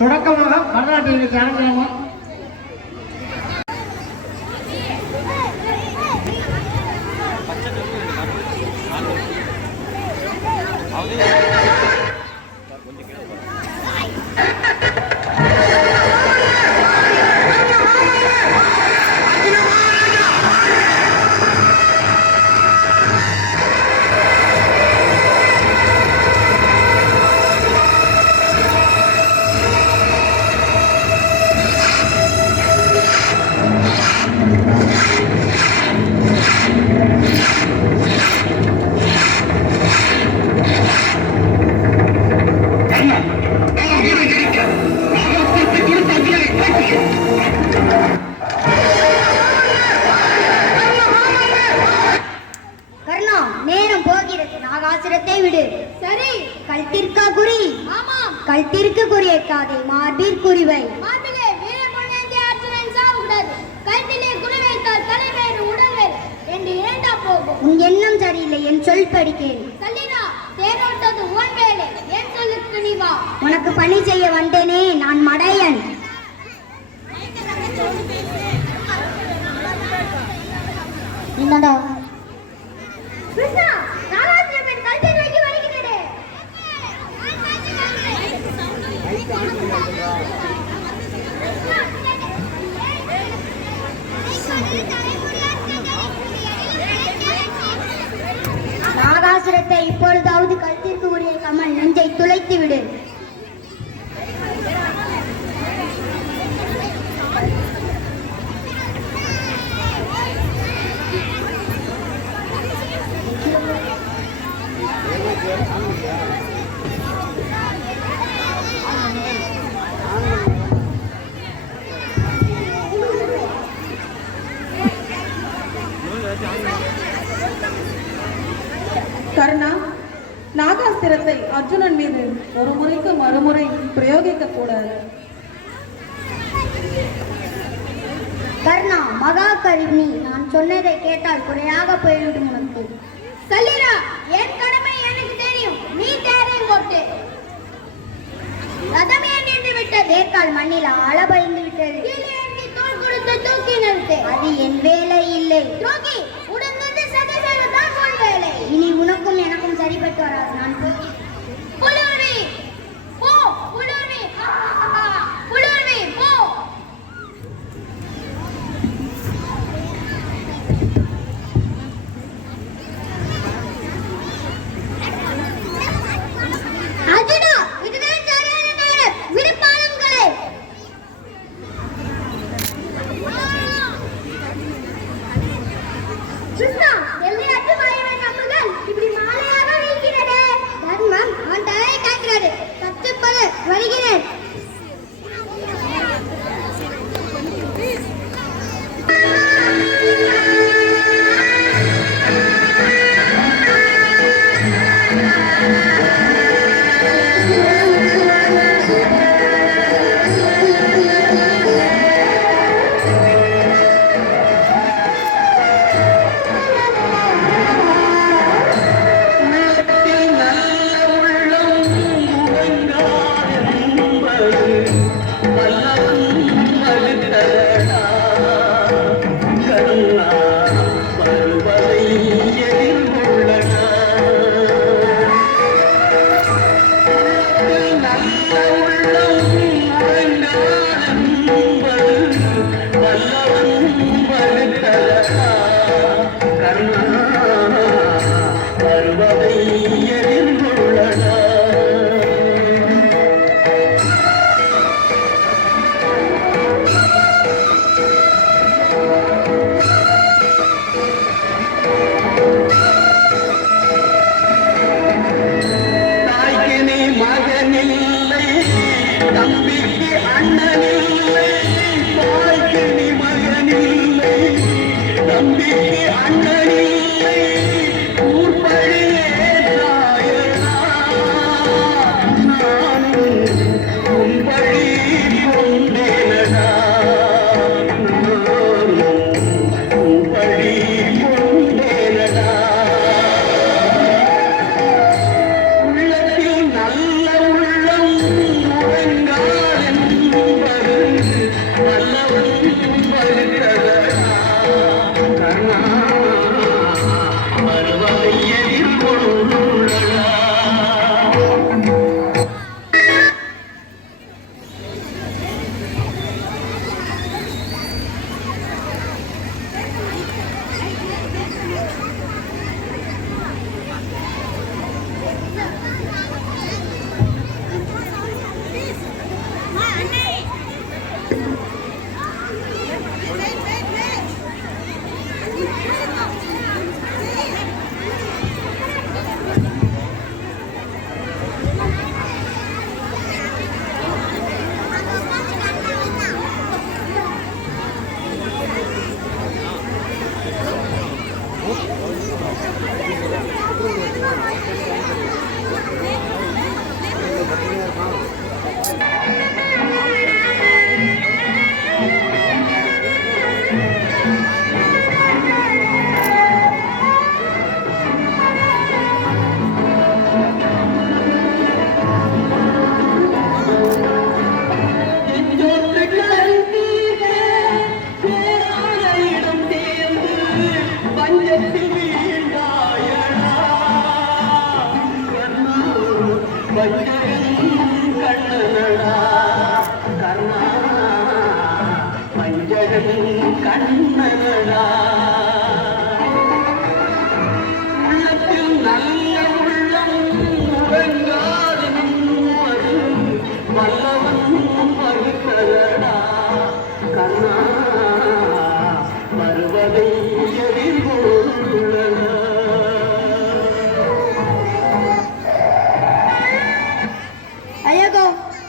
தொடக்கமாக பரதநாட்டியத்தை ஆரம்பிக்கலாமா? கல்திற்கு குறியேக்காதே மார்பிற் குறிவை மார்பிலே வீர கொண்டே அர்ஜுனன் சாவுகிறது. கல்விலே குறி வைத்தால் தலைவேறு உடல்வேறு என்று ஏண்டா போகும். உன் எண்ணம் சரியில்லை, என் சொல் படிக்கேன். சல்லினா தேரோட்டது உன் வேலை, என் சொல்லுக்கு நீ வா. உனக்கு பணி செய்ய வந்தேனே, நான் மடையன். என்னடா கிருஷ்ணா, நாகாசுர பெண் கல்வி நோக்கி வருகிறது. நாகாசுரத்தை இப்பொழுதாவது கல்திற்கு உரிய கமல் நெஞ்சை துளைத்து விடு. கர்ணா, நாகாஸ்திரத்தை அர்ஜுனன் மீது ஒரு முறைக்கு மறுமுறை பிரயோகிக்க கூடாது. கர்ணா, மகா கருணி, நான் சொன்னதை கேட்டால் குறையாக போய்விடும் உனக்கு. சல்லினா, என் கடமை எனக்கு தெரியும். நீ தேரை ஓட்டு. ரதமே நின்று விட்டது. தேக்கால் மண்ணில் ஆள பயந்து விட்டது. தோல் கொடுத்து தூக்கி நிறுத்து. அது என் வேலை இல்லை. துரோகி, உடன் வந்து சதி செய்வதுதான் உன் வேலை. இனி உனக்கும் எனக்கும் சரிபட்டு வராது. நான் போய் புலூரி போ, புலூரி புலூரி போ. அர்ஜுனா, இதுதான் சரியான நேரம். விடுப்பாளங்களே. கிருஷ்ணா, எல்லையற்ற வாயுவை நம்புங்கள். இப்படி மாலையாக வீழ்கிறது. தர்மம் அவன் தலையை காக்கிறது. சத்துப்பது வருகிறேன்.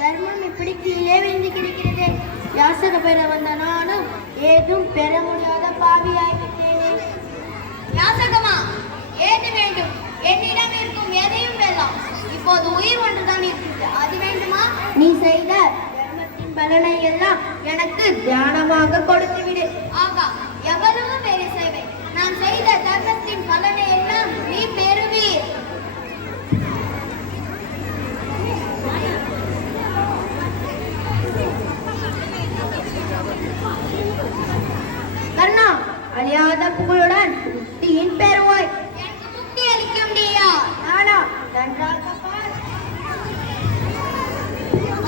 தர்மம் இப்படி கீழே விழுந்து கிடக்கிறது. யாசக பெற வந்த நானும் ஏதும் பெற முடியாத பாவியாகிவிட்டேனே. யாசகமா, ஏது வேண்டும்? என்னிடம் இருக்கும் எதையும் வெல்லாம். இப்போது உயிர் ஒன்றுதான் இருக்கிறது, அது வேண்டுமா? நீ செய்த தர்மத்தின் பலனை எல்லாம் எனக்கு தியானமாக கொடுத்து விடு. ஆகா, எவ்வளவு பெரிய சேவை! நான் செய்த தர்மத்தின் பலனை எல்லாம் நீ பெறுவீர். கர்ணா, அழியாத புகழுடன் முக்தியின் பெறுவாய். எனக்கு முக்தி அளிக்க முடியா. நானா நன்றாக பார்.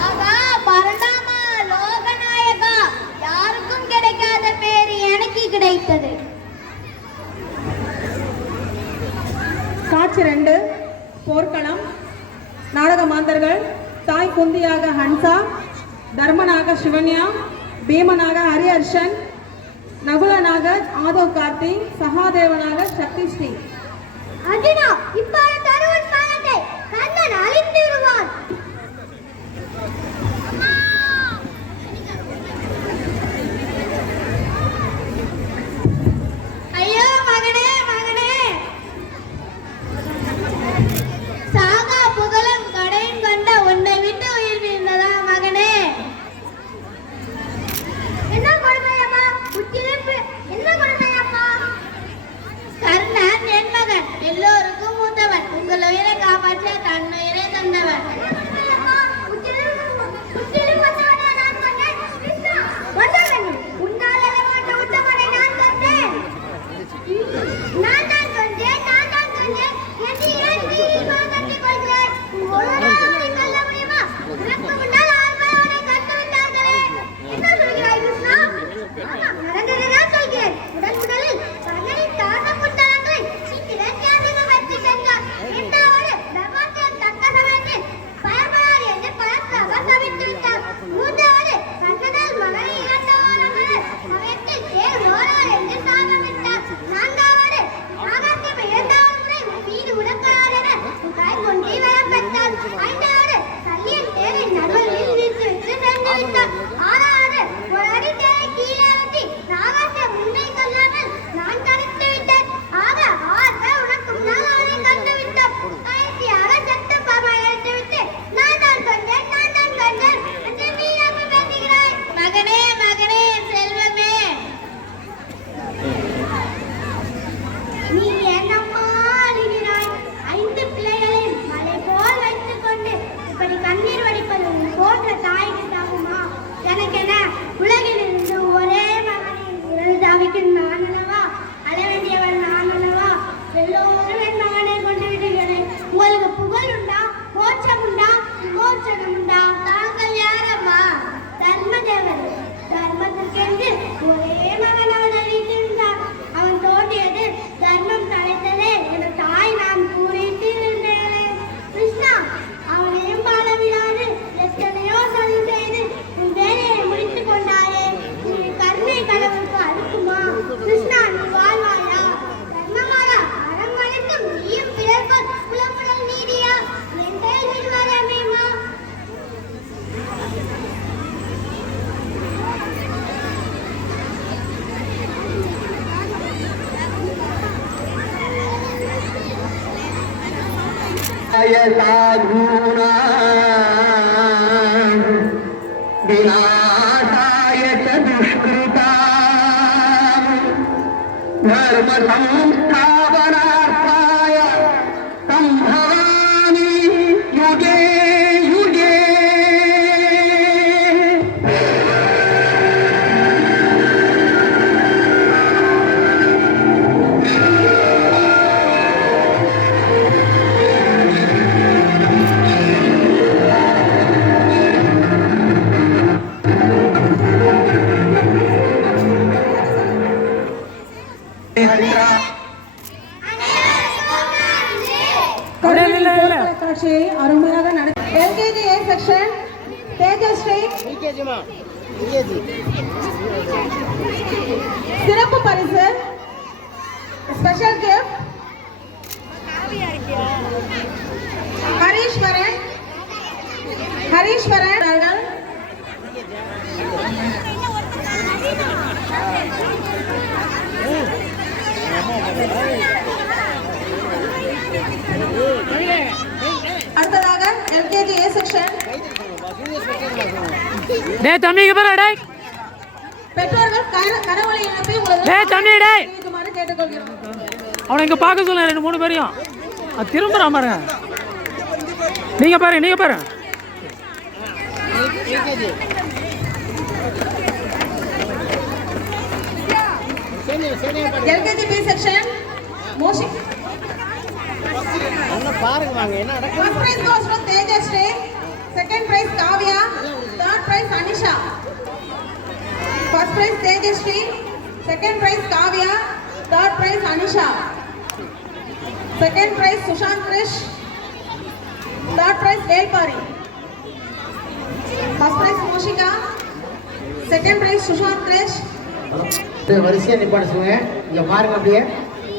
ஆகா, பரந்தாமா, லோகநாயகா, யாருக்கும் கிடைக்காத பேரு எனக்கு கிடைத்தது. காட்சி 2 போர்க்களம். நாடக மாந்தர்கள் தாய் குந்தியாக ஹன்சா, தர்மனாக சிவன்யா, பீமனாக ஹரிஹர்ஷன், நகுலனாக ஆதவ் கார்த்தி, சகாதேவனாக சக்தி ஸ்ரீ. அர்ஜுனா, இப்போது தருவன் பாலத்தை கர்ணன் அழித்து விடுவான். ஐயோ மகனே, மகனே! சாகா புகழும் கடையும் கண்ட உன்னை விட்டு உயிர் பிரிந்ததா மகனே? என்ன கொடுமையம்மா? முற்றிலும் என்ன கொடுமையம்மா? கர்ணன் என் மகன், எல்லோருக்கும் மூத்தவன், உங்கள் உயிரை காப்பாற்ற தன் உயிரை தந்தவன். என்ன கொடுமையம்மா? முற்றிலும் வந்தவனே நான் கண்டேன். கிருஷ்ணா, வந்தவன் உன்னால் எழமாட்ட உத்தமனை நான் கண்டேன். நான் தான் கண்டேன். என்று ஏன் வீரமாக கட்டிக் கொள்கிறாய்? ஒருவரால் அவனை கொல்ல முடியுமா? உனக்கு முன்னால் ஆள்கள் அவனை கண்டு விட்டார்களே. என்ன சொல்கிறாய் கிருஷ்ணா? ஆமாம், நடந்ததுதான் சொல்கிறேன். முதலில் கர்ணனின் தான குண்டலங்களை சீக்கிரம் தியாகிகள் வெற்றி சென்றார். இரண்டாவது பிரம்மாஸ்திரம் தக்க சமயத்தில் பயப்படாது என்று பலத்தாக தவிர்த்து விட்டார். மூன்றாவது கர்ணனால் மகனை இழந்தவர்கள் சமயத்தில் தேர் ஓடார் என்று சாபமிட்டார். நான்காவது நாகாத்தியம் இரண்டாவது முறை மீது உடற்களார் என காய் கொண்டே வரம் பெற்றார். ஐந்தாவது சல்லியன் தேரின் நடுவில் நிறுத்தி சென்று விட்டார். ஆறாவது ஒரு அடி தேரை கீழே ஊற்றி நாகாத்தியம் முன்னே கொள்ளாமல் நான் தடுத்து விட்டேன். ஆக ஆறு உனக்கு முன்னால் அவனை கண்டு விட்டார். கடைசியாக சட்ட பாமா எடுத்து விட்டு நான் தான் கண்டேன் என்று வீராக பேசுகிறாய். மகனே, மகனே, செல்வமே! நீ என்னம்மா அழுகிறாய்? 5 பிள்ளைகளையும் மலை போல் வைத்துக் கொண்டு இப்படி கண்ணீர் வடிப்பது உன் போன்ற தாய்க்கு தாகுமா? எனக்கென உலகில் இருந்து ஒரே மகனை விரல் தாவிக்கும் நான் அல்லவா? அழ வேண்டியவன் நான் அல்லவா? எல்லோரும் என் மகனை கொண்டு விடுகிறேன். உங்களுக்கு புகழ் உண்டா? மோட்சம் உண்டா? விமோச்சனம் உண்டா? தாங்கள் யாரம்மா? தர்மதேவர். தர்மத்திற்கென்று ஒரே மகன் அவன் அளித்திருந்தான். அவன் தோன்றியது தர்மம் தலைத்ததே என தாய் நான் கூறிட்டு இருந்தேனே. கிருஷ்ணா, அவனையும் பாட விடாது எத்தனையோ சதி செய்து உன் வேலையை முடித்துக் கொண்டாயே. நீ கருணை கடவுளுக்கு அடுக்குமா? கிருஷ்ணா, நீ வாழ்வாயா? தர்மமாயா? அறம் அளித்தும் நீயும் பிறர்பால் புலம்புடல் நீடியா? என் செயல் விடுவாரே அம்மையம்மா. विनाशाय च दुष्कृताम् धर्म संस्थापनार्थाय संभवामि युगे युगे. காட்சியை அருமையாக எல்கேஜி ஏ செக்ஷன் தேஜஸ்ரீ சிறப்பு பரிசு ஸ்பெஷல் கிஃப்ட் ஹரீஸ்வரன் ஹரீஸ்வரன் அவர்கள். அடுத்ததாக எல்கேஜி ஏ செக்ஷன். டேய் தம்பிக்கு பாரு டேய். பெற்றோர்கள் கரவொலி இணைப்பை டேய் தம்பி டேய். உங்களுக்கு கேட்டுக்கொள்கிறோம். அவனை இங்க பார்க்க சொல்லுங்க 2-3 பேரையும். அது திரும்பறான் பாருங்க. நீங்க பாருங்க. LKG B section Moshik. பாருங்க வாங்க என்ன நடக்குது. First prize goes to Tejashree, second prize Kavya, third prize Anisha. First prize Tejashree, second prize Kavya, third prize Anisha. Second prize Sushant Krish, third prize Velpari. First prize Moshika, second prize Sushant Krish. வரிசையா நிப்பாட சொல்லுங்க. இங்க பாருங்க அப்படியே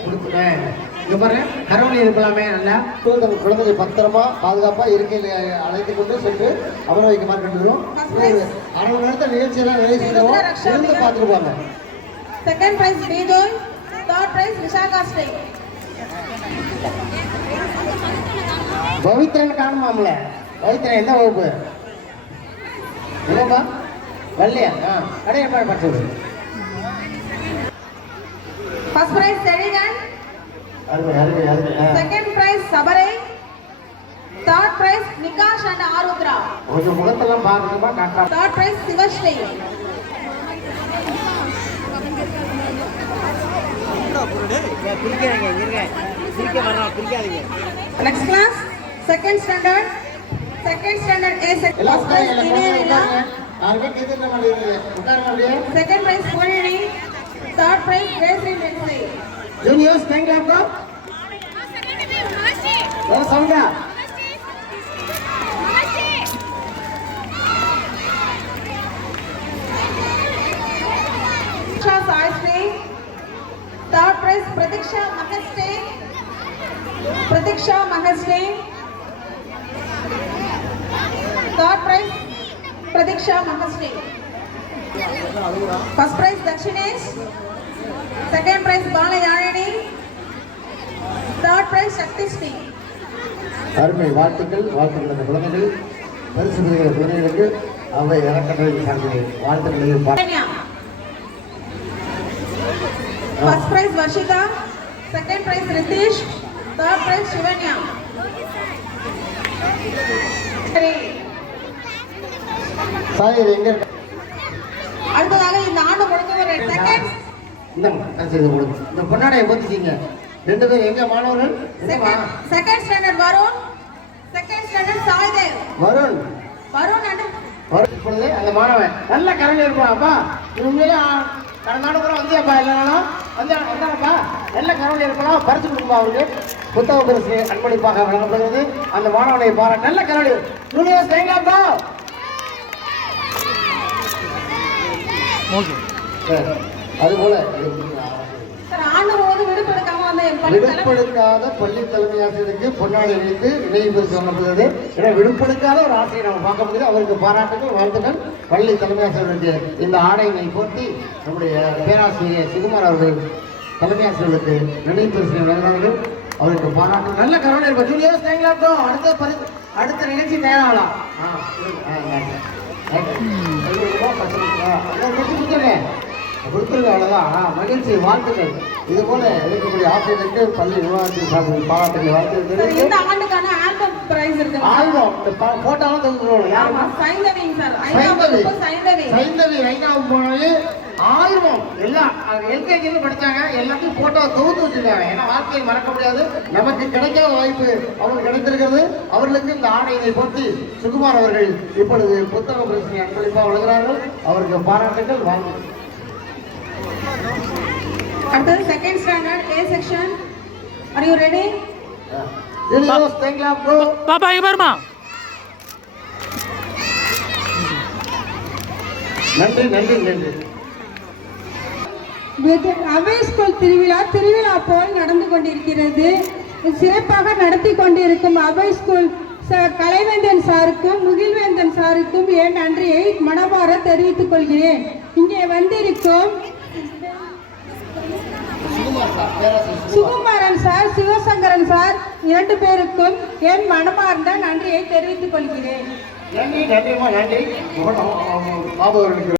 கொடுத்துட்டேன். இங்க பாருங்க கரவணி இருக்கலாமே நல்லா தங்கள் குழந்தைகளை பத்திரமா பாதுகாப்பா இருக்கையில் அழைத்து கொண்டு சென்று அமர வைக்க மாட்டேங்கிறோம். அரை மணி நேரத்தில் நிகழ்ச்சியெல்லாம் நிறைவு செய்தோம். இருந்து பார்த்துருப்பாங்க. Second prize Bijoy, third prize Vishaka State. Pavithran காணுமாம்ல. Pavithran என்ன வகுப்பு? இல்லப்பா வரலையா? கடையை படிச்சு. First prize Serigan, அருமை. second prize Sabarai, third prize Nikash and Arudra. கொஞ்சம் முகத்தெல்லாம் பார்க்கணுமா காட்டா. Third prize Sivashree. Next class, second standard A section. First prize Inayalila, second prize Purani, third prize Gracie Lindsay. Juniors, thank you, bro. Sandra. Saishree, third prize Pratiksha Mahasree, third prize Pratiksha Mahasree. First prize Dakshinesh, second prize Balayani, third prize Shakti Sri. அருமை வாழ்த்துக்கள் அந்த குழந்தைகள் பரிசு பெறுகிற குழந்தைகளுக்கு அவை இறக்கங்களை சார்ந்த வாழ்த்துக்களை. First prize Varshita, second prize Ritesh, third prize Shivanya. சாயர் எங்க இருக்க? அடுத்ததாக இந்த ஆண்டு கொடுக்கிற செகண்ட் இந்த பொன்னாடையை போத்திட்டீங்க. 2 பேர் எங்க மாணவர்கள்? Second standard Varun, second standard Saidev. Varun and இப்பொழுது அந்த மாணவன் நல்ல கரண்ட் இருப்பான். அப்பா உண்மையிலே கடந்த கூட வந்தியாப்பா இல்லைனாலும் வந்தாப்பா நல்ல கரண்ட் இருக்கலாம். பரிசு கொடுக்குமா அவருக்கு புத்தக பரிசு அன்பளிப்பாக வழங்கப்படுகிறது. அந்த மாணவனை பாராட்டு. நல்ல கரண்ட் ஜூனியர்ஸ் தேங்காப்பா. அதுபோல விடுப்பெடுக்காத பள்ளி தலைமை ஆசிரியருக்கு பொன்னாடை அளித்து நினைவு பரிசு வழங்கப்படுகிறது. ஏன்னா விடுப்பெடுக்காத ஒரு ஆசிரியர் நம்ம பார்க்க முடியுது. அவருக்கு பாராட்டுகள் வாழ்த்துக்கள். பள்ளி தலைமை ஆசிரியர்களுக்கு இந்த ஆடையினை போர்த்தி நம்முடைய பேராசிரியர் சுகுமார் அவர்கள் தலைமை ஆசிரியர்களுக்கு நினைவு பரிசு வழங்கினார்கள். அவருக்கு பாராட்டு. நல்ல கருணை இருக்கும். Juniors thank you. அடுத்த நிகழ்ச்சி தயாராகலாம். கொடுத்துருங்க அவ்வளோதான். மகிழ்ச்சி வாழ்த்துக்கள். இது போல இருக்கக்கூடிய ஆசிரியருக்கு பள்ளி நிர்வாகத்தின் சார்பில் பாராட்டுகள் வாழ்த்துக்கள். இந்த ஆண்டுக்கான ஆல்பம் பிரைஸ் இருக்கு. ஆல்பம் போட்டோலாம் தந்துருவோம். யாருமா? சைந்தவி சார். சைந்தவி 5ஆம் போனது ஆல்பம் எல்லாம் எல்கேஜின்னு படித்தாங்க. எல்லாத்தையும் போட்டோ தொகுத்து வச்சிருக்காங்க. ஏன்னா வாழ்க்கையை மறக்க முடியாது. நமக்கு கிடைக்காத வாய்ப்பு அவங்களுக்கு கிடைத்திருக்கிறது. அவர்களுக்கு இந்த ஆணையை போட்டி சுகுமார் அவர்கள் இப்பொழுது புத்தக பிரச்சனை அன்பளிப்பாக வழங்குகிறார்கள். அவருக்கு பாராட்டுகள் வாழ்த்துக்கள். அடுத்தது second standard A section. Are you ready? பாப்பா இங்க பாருமா. நன்றி. அவை ஸ்கூல் திருவிழா போல் நடந்து கொண்டிருக்கிறது. சிறப்பாக நடத்தி கொண்டிருக்கும் அவை ஸ்கூல் சார் கலைவேந்தன் சாருக்கும் முகில்வேந்தன் சாருக்கும் என் நன்றியை மனமாற தெரிவித்துக் கொள்கிறேன். இங்கே வந்திருக்கும் சுகுமாரன் சார், சிவசங்கரன் சார் 2 பேருக்கும் என் மனமார்ந்த நன்றியை தெரிவித்துக் கொள்கிறேன். நன்றி, நன்றிமா, நன்றி. பாபு அவர்களுக்கு